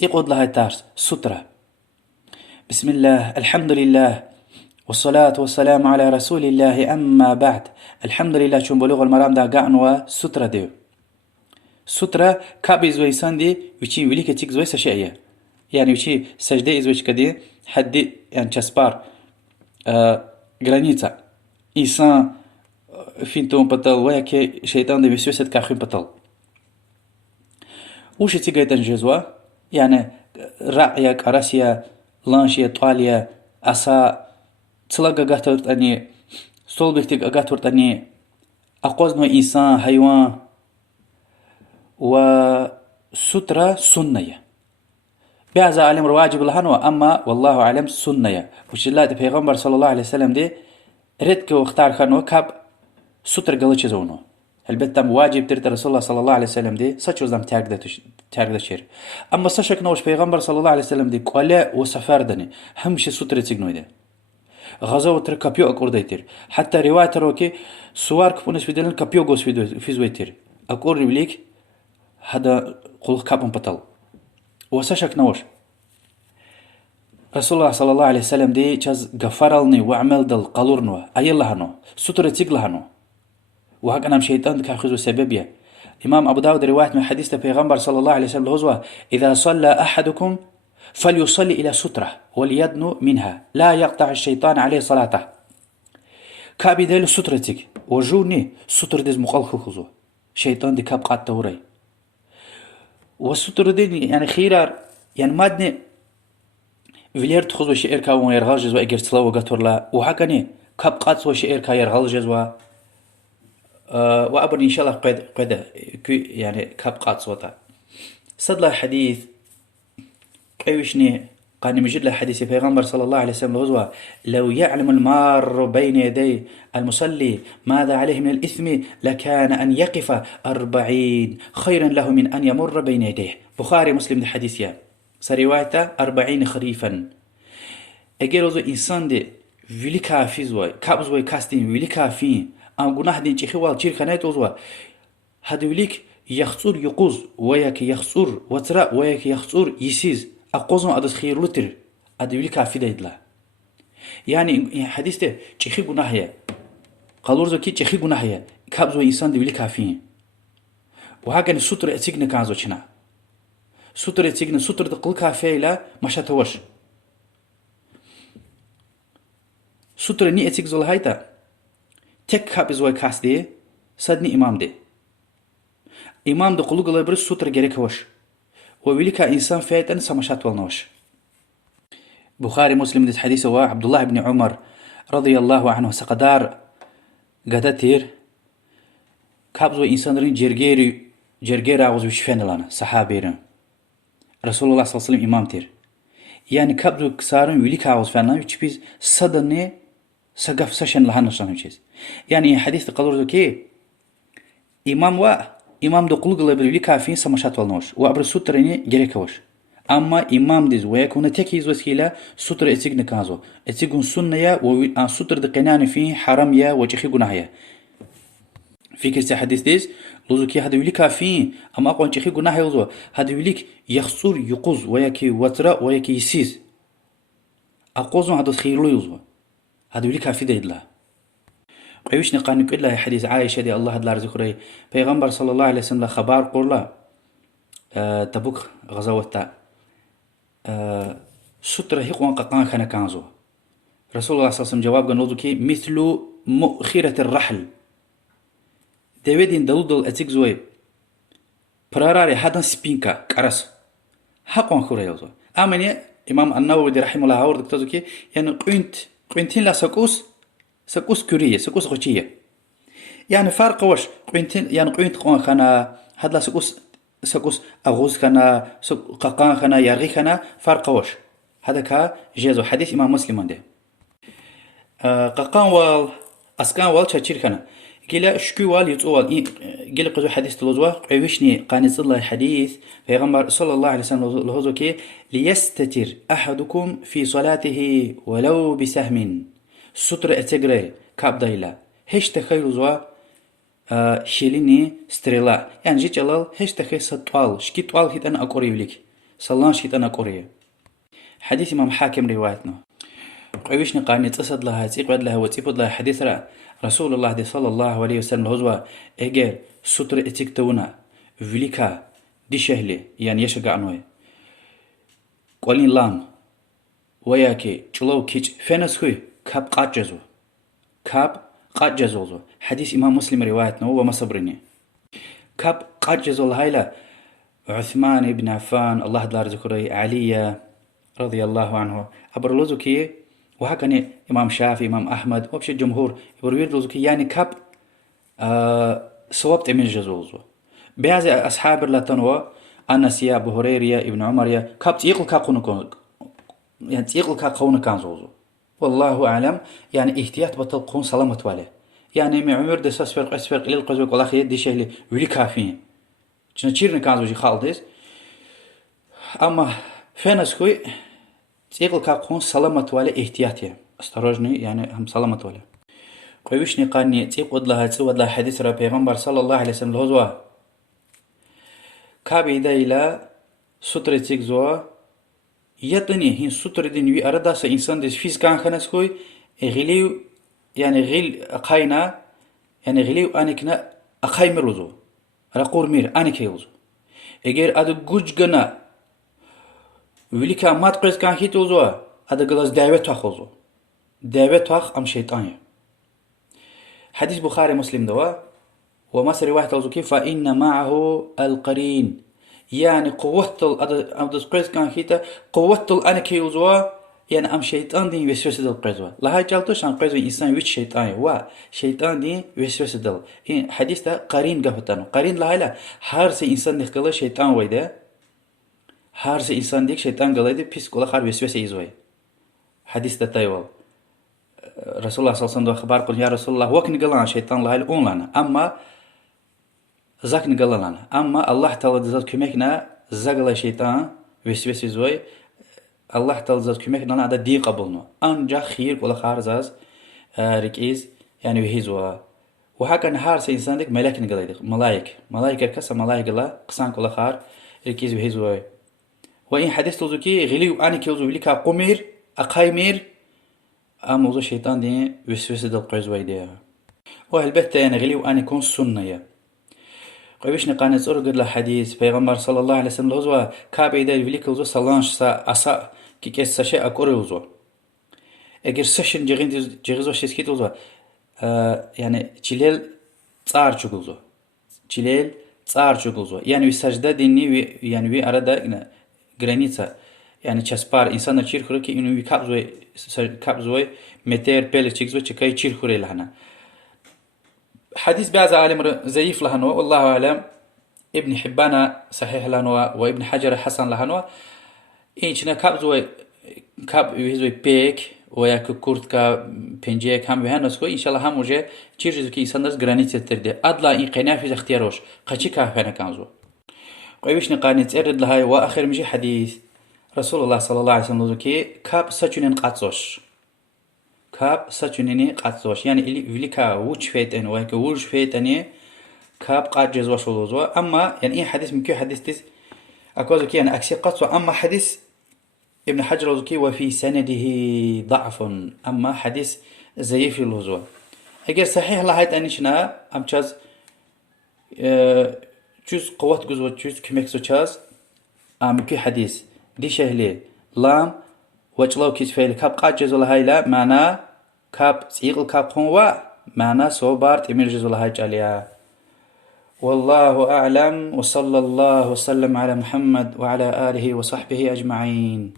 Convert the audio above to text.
تيقود لها تارس سترة. بسم الله، الحمد لله، والصلاة والسلام على رسول الله، أما بعد. الحمد لله چون بلوغ المرام دا قعنوا سترة ديو. سترة كابي زوي ساندي وشي وليك تيك زوي سشيئية، يعني وشي سجدي زويش كدي حدي يعني چسبار граница. إنسان فين بطل وياكي شيطان دي بسوسة كاخين بطل. وش تيجي جزوة يعني رأيك أراسيا لانشيا طاليا أسا تلاقى قاتورت أني صول بيكتك قاتورت أني أقوزنو إنسان حيوان وسترة سنية بعض عالم رواجب لهنو، أما والله أعلم سنية. وش الله دي پیغمبر صلى الله عليه وسلم دي ردك واختار خانو كاب ستر قلتش زونو البته واجب ترت رسول الله صلى الله عليه وسلم دي سچ وزم تاگ شير. اما سشك نوش پیغمبر صلى الله عليه وسلم دي قاله وسفر دني همش ستر تيغنو دي غزو تر كابيو اقرديتر حتى روايه روكي سوار كفونس بدل كابيو غوس في زويتر اقر بليك هذا قل كابن بطل وسشك نوش رسول الله صلى الله عليه وسلم دي چاز غفرلني وعمل دل قلورنو ايلهانو ستر تيغلهانو وهك أنا شيطان كأخذ سببيا. إمام أبو داود رواية من حديث پیغمبر صلى الله عليه وسلم الغزوة إذا صلى أحدكم فليصلي إلى سترة وليدنو منها لا يقطع الشيطان عليه صلاته. كابي ديل سترتك وجوني ستر ديز مقال خزو شيطان دي كاب قاد توري والستر دي يعني خيرار يعني مادني فيلير تخزو شئر كاون يرغال جزوا إجر تلاو قطر وهكني كاب قاد سو شئر كا يرغال جزوا وأبن إن شاء الله قد يعني كابقات صوتا صدلا حديث كيوشني قاني مجد حديث پیغمبر صلى الله عليه وسلم الغزوة لو يعلم المار بين يدي المصلي ماذا عليه من الإثم لكان أن يقف 40 خيرا له من أن يمر بين يديه. بخاري مسلم الحديث يا سروايته 40 خريفا اجيروزو إنسان دي ويلي كافي زوي كابزوي كاستين ويلي كافي ام گناه دين چخي وال چير خنايت وزوا هدوليك يخصور يقوز وياك يخصور وترا وياك يخصور يسيز اقوزن ادس خير لتر ادوليك كافي ديدلا يعني حديث ده چخي گناه يا قالورزو كي چخي گناه يا كابزو انسان دوليك كافي وهاكن ستر اتيغن كازو چنا ستر اتيغن ستر دقل كافي لا مشاتوش ستر ني اتيغ زول هايتا تك كاب زوي كاس دي صدني امام دي امام دو قلو قلو برس ستر جريك وش وويلك انسان فايت انسا مشات والنوش. بخاري مسلم دي حديث عبد الله بن عمر رضي الله عنه سقدار قدتير كاب زوي انسان رين جرجيري عوز بشفين لنا صحابيرن رسول الله صلى الله عليه وسلم امام تير يعني كاب زوي كسارن ويلك عوز فانا ويش صدني سقف سشن لهنا شنو چيز يعني حديث قدر كي امام دو قلق لبري كافين سمشات والنوش وابر سترني جريكوش اما امام ديز ويكون تكيز وسيله ستر اتيغن كازو اتيغن سنيا و ستر دقنان في حرام يا وجخي غنايا في كيس حديث ديز لوزكي هذا يلي كافين اما قون جخي غنايا وزو هذا يليك يخسر يقوز وياكي وترا وياكي يسيز اقوزن هذا خير له يزو هذا يلي كافي ديدلا قيوش نقان كل الله حديث عائشة دي الله دلار ذكري پیغمبر صلى الله عليه وسلم خبر قرلا تبوك غزوة سترة هيقوان قاقان خانا كانزو رسول الله صلى الله عليه وسلم جواب قنوضو كي مثل مؤخرة الرحل داويدين دلودل اتيك زوي براراري هادن سبينكا كارس حقوان خورا يوزو امني امام النووي دي رحمه الله عورد كتازو كي يعني قوينتين لا سكوس كورية سكوس غوشية يعني فرق وش قوينتين يعني قوينت قوان خانا هاد لا سكوس أغوز خانا قاقان خانا يرغي خانا فرق وش هذا كا جازو حديث إمام مسلم عنده قاقان وال أسكان وال تشير خانا قيلا شكو وال يتو وال قيلا قزو حديث تلوزوا قيوشني قانص الله حديث پیغمبر صلى الله عليه وسلم لهوزو كي ليستتر أحدكم في صلاته ولو بسهم ستر اتجري كاب دايلا هش تخيل زوا شيليني ستريلا يعني جي جلال هش تخيل ستوال شكي توال هيت انا اقوريوليك صلان شيطان قريه حديث امام حاكم روايتنا قويش نقاني تصد لها تيقود لها وتيقود لها حديث رسول الله صلى الله عليه وسلم هزوا اجر ستر اتيكتونا فيليكا دي شهلي يعني يشقع نوي قولين لام وياكي چلو كيچ فنس خوي كاب قاجزو كاب قاجزو حديث امام مسلم روايتنا هو ما صبرني كاب قاجزو الهيلا عثمان بن عفان الله دار ذكري علي رضي الله عنه أبرلوزكي وهكذا إمام شافعي إمام أحمد وبش الجمهور يبرلوزكي يعني كاب صوبت من جزوزو بعض أصحاب الله تنوى أنس يا أبو هريرة ابن عمر يا كاب تيقل كاقون يعني تيقل كاقون كان زوزو والله أعلم يعني احتياط بتلقون سلامة والي يعني من عمر دساس فرق أسفرق إلى القزوك والله خير دي شهلي ولي كافيين جنا تشيرن كان زوجي خالديس أما فينس خوي تيقل كاقون سلامة والي احتياطي استروجني يعني هم سلامة والي قويش نقاني تيقود لها تسود لها حديث را پیغمبر صلى الله عليه وسلم لهزوا كابي دايلا ستر تيقزوا يطني هين ستر دين وي أرداس إنسان ديس فيز كان خنس خوي غليو يعني غيل أقاينا يعني غليو أنكنا أقاي مروزو رقور مير أنك يوزو اگر أدو جوج جنا وليكا مات قيس كان هيتوزوا أدو جلاس دعوة تأخذو دعوة تأخ أم شيطانية حديث بخاري مسلم دوا ومصر رواية توزوكي فإن معه القرين يعني قوة أدو قيس كان هيتا قوة أنك يوزوا يعني أم شيطان دين وسوسة دل قيزوا لهاي جالتوش عن قيزوا إنسان ويش شيطاني وا شيطان دين وسوسة دل إن حديث ده قرين قفتانو قرين لهاي لا هر إنسان نخلا شيطان ويدا هر إنسان ديك شيطان قلده بيس كلا خار وسوسة يزوي حديث ده تايوال رسول الله صلى الله عليه وسلم خبر قل يا رسول الله وكن قلنا شيطان لهاي الأون لنا أما زاك نقلنا أما الله تعالى ذات كمكنا زغلا شيطان وسوسة يزوي الله تعالى ذات كمك نانا هذا دين قبلنا أنجا خير ولا خارزاز ركيز يعني وهيزوا وهكذا هار إنسان ديك ملاك نقليدك ملايك كسا ملايك لا قسان كل خار ركيز وهيزوا وإن حديث توزوكي غليو أنا كيوزو وليكا قمير أقايمير أموزو الشيطان دين وسوسة دل قيزوا يديها وهالبتة يعني غليو أنا كون سنة قويش نقاني تصور قد حديث پیغمبر صلى الله عليه وسلم لوزوا كابي دايل وليكا وزو سلانش سا أسا كي كيس ساشي أكوري وزو اگر ساشن جغيزو شيسكيت وزو يعني تشيليل تصار چوغوزو تشيليل تصار چوغوزو يعني وي سجدة ديني يعني وي أرادا граница يعني چسپار إنسان چير خوري كي إنو وي كابزوي متر بيل چيكزو چكاي چير خوري لهنا حديث بعض عالم زيف لهنو والله أعلم ابن حبان صحيح لهنو وابن حجر حسن لهنو اینچنا کاب ویزوی پیک و یا کورت کا پنجه کام بهانس کو انشالله هم وجه چیزی که انسان دست گرانیت ترده ادلا این قناع فی اختیاروش قچی که فنا کانزو قویش نقانیت ارد لهای و آخر میشه حدیث رسول الله صلی الله علیه و سلم که کاب سچونین قطعش كاب ساتشونيني قاتزوش يعني اللي كا وش فيتن وهيك وش فيتني كاب قاد جزوش وضوزوا أما يعني إيه حديث من كي حديث تيس أكوزو كي أنا أكسي قاتزو أما حديث ابن حجر وزكي وفي سنده ضعف أما حديث زيف الوزوا أجر صحيح لهايت أنيشنا أم تشاز تشوز قوة جزوة تشوز كميكسو تشاز أم كي حديث دي شهلي لام وجلو كيس فعل كاب قاد جزو لهايلا معنا كاب سيقل كاب قنوا معنا صوبارت إمير جزو لهاي جاليا والله أعلم وصلى الله وسلم على محمد وعلى آله وصحبه أجمعين.